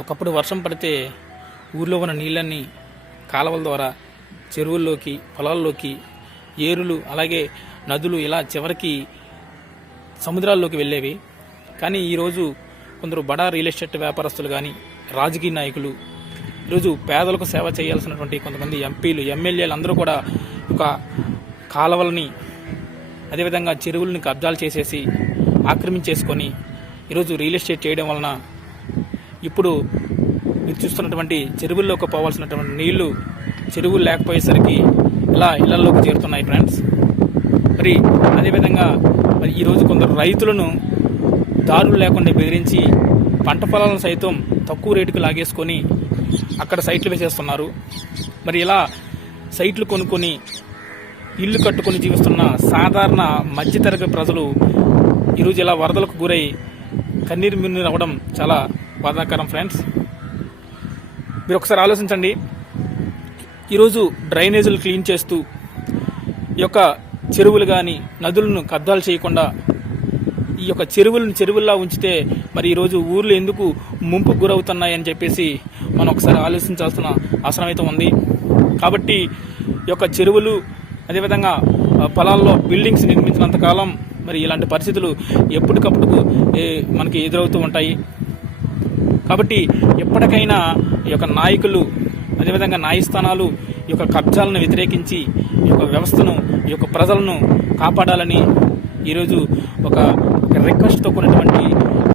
ఒకప్పుడు వర్షం పడితే ఊర్లో ఉన్న నీళ్ళన్నీ కాలువల ద్వారా చెరువుల్లోకి, పొలాల్లోకి, ఏరులు, అలాగే నదులు ఇలా చివరికి సముద్రాల్లోకి వెళ్ళేవి. కానీ ఈరోజు కొందరు బడా రియల్ ఎస్టేట్ వ్యాపారస్తులు కానీ, రాజకీయ నాయకులు, ఈరోజు పేదలకు సేవ చేయాల్సినటువంటి కొంతమంది ఎంపీలు, ఎమ్మెల్యేలు అందరూ కూడా ఒక కాలువలని, అదేవిధంగా చెరువుల్ని కబ్జాలు చేసేసి ఆక్రమించేసుకొని ఈరోజు రియల్ ఎస్టేట్ చేయడం వలన ఇప్పుడు మీరు చూస్తున్నటువంటి చెరువుల్లోకి పోవాల్సినటువంటి నీళ్లు చెరువులు లేకపోయేసరికి ఇలా ఇళ్లలోకి చేరుతున్నాయి ఫ్రెండ్స్. మరి అదేవిధంగా ఈరోజు కొందరు రైతులను దారులు లేకుండా బెదిరించి పంట పొలాలను సైతం తక్కువ రేటుకు లాగేసుకొని అక్కడ సైట్లు వేసేస్తున్నారు. మరి ఇలా సైట్లు కొనుక్కొని ఇల్లు కట్టుకొని జీవిస్తున్న సాధారణ మధ్యతరగతి ప్రజలు ఈరోజు ఇలా వరదలకు గురై కన్నీరు మిన్నీరు అవ్వడం చాలా బాధాకరం ఫ్రెండ్స్. మీరు ఒకసారి ఆలోచించండి. ఈరోజు డ్రైనేజీలు క్లీన్ చేస్తూ ఈ యొక్క చెరువులు కానీ నదులను కబ్జాలు చేయకుండా ఈ యొక్క చెరువుల్లా ఉంచితే మరి ఈరోజు ఊర్లు ఎందుకు ముంపుకు గురవుతున్నాయని చెప్పేసి మనం ఒకసారి ఆలోచించాల్సిన అవసరం అయితే ఉంది. కాబట్టి ఈ యొక్క చెరువులు, అదేవిధంగా పొలాల్లో బిల్డింగ్స్ నిర్మించినంతకాలం మరి ఇలాంటి పరిస్థితులు ఎప్పటికప్పుడు మనకి ఎదురవుతూ ఉంటాయి. కాబట్టి ఎప్పటికైనా ఈ యొక్క నాయకులు, అదేవిధంగా న్యాయస్థానాలు ఈ యొక్క కబ్జాలను వ్యతిరేకించి ఈ యొక్క వ్యవస్థను, ఈ యొక్క ప్రజలను కాపాడాలని ఈరోజు ఒక రిక్వెస్ట్తో కూడినటువంటి